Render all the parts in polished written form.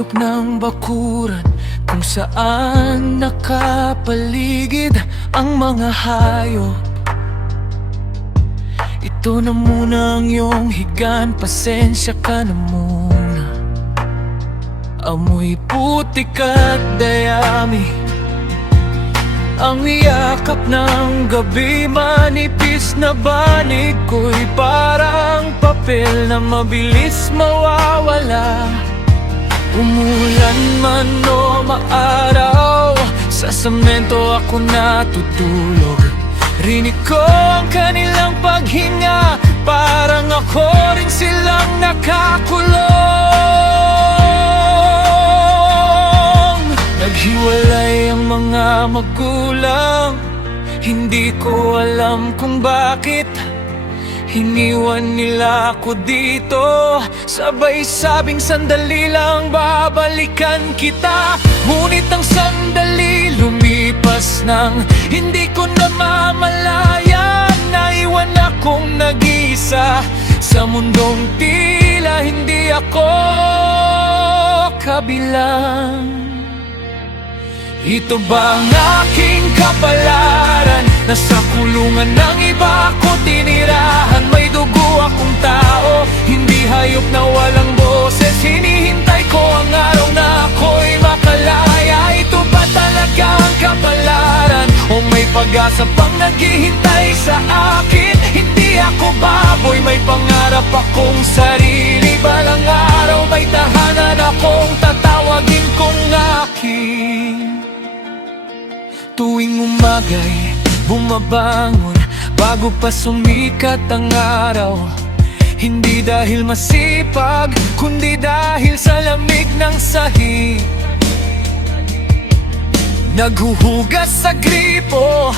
sulok ng bakuran, kung saan nakapaligid ang mga hayop. Ito na muna ang iyong higan, pasensya ka na muna. Amoy putik at dayami, ang yakap ng gabi, manipis na banig ko'y parang papel na mabilis mawawala. Umulan man o maaraw, sa semento ako natutulog. Rinig ko ang kanilang paghinga, parang ako rin silang nakakulong. Naghiwalay ang mga magulang, hindi ko alam kung bakit. Iniwan nila ako dito, sabay sabing sandali lang babalikan kita. Ngunit ang sandali lumipas nang hindi ko namamalayan. Naiwan akong nag-isa sa mundong tila hindi ako kabilang. Ito ba ang aking kapalaran? Nasa kulungan ng iba ko tinirahan. May dugo akong tao, hindi hayop na walang boses. Hinihintay ko ang araw na ako'y makalaya. Ito ba talaga ang kapalaran? O may pag-asa pang naghihintay sa akin? Hindi ako baboy, may pangarap akong sarili. Balang araw may tahanan akong tatawagin kong aking. Tuwing umagay, bumabangon bago pa sumikat ang araw. Hindi dahil masipag, kundi dahil sa lamig ng sahig. Naghuhugas sa gripo,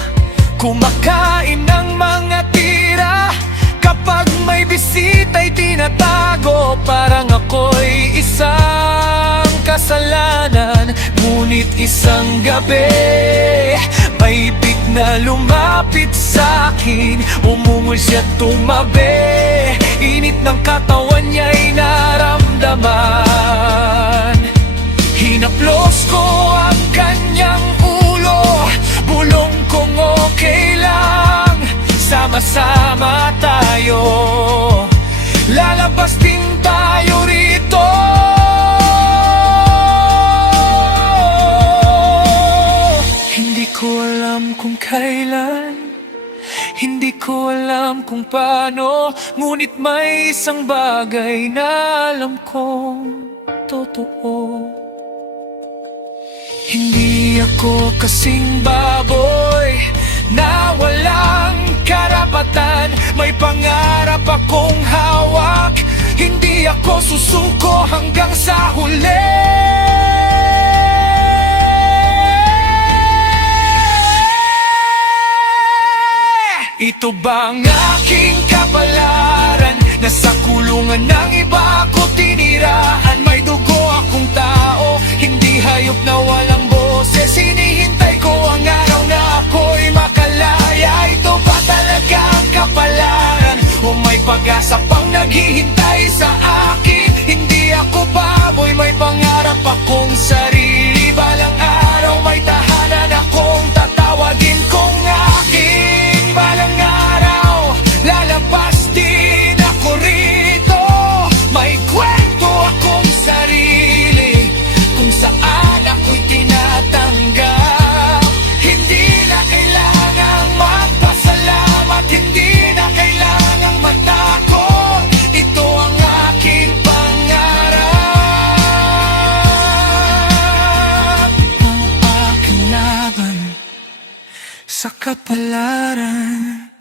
kumakain ng mga tira. Kapag may bisita'y tinatago, parang ako'y isang kasalanan. Ngunit isang gabi, may bigla lumapit sa'kin. Umungol siya tumabi, init ng katawan niya'y naramdaman. Hinaplos ko ang kanyang ulo, bulong kong okay lang. Sama-sama tayo, lalabas din tayo rito. Hindi ko alam kung kailan, hindi ko alam kung paano. Ngunit may isang bagay na alam kong totoo. Hindi ako kasing baboy na walang karapatan. May pangarap akong hawak, hindi ako susuko hanggang sa huli. Ito ba ang aking kapalaran? Nasa kulungan ng iba ko tinirahan. May dugo akong tao, hindi hayop na walang boses. Hinihintay ko ang araw na ako'y makalaya. Ito ba talaga ang kapalaran? O may pag-asa pang naghihintay sa akin? Hindi ako baboy, may pangarap akong sarili. Balang araw may tahanan akong tatawagin kong akin. Balang araw, lalabas din ako rito. May kwento akong sarili, kung saan ako'y tinatanggap. Hindi na kailangang magpasalamat, hindi na kailangang matakot. Ito ang aking pangarap. Ang aking laban sa kapalaran.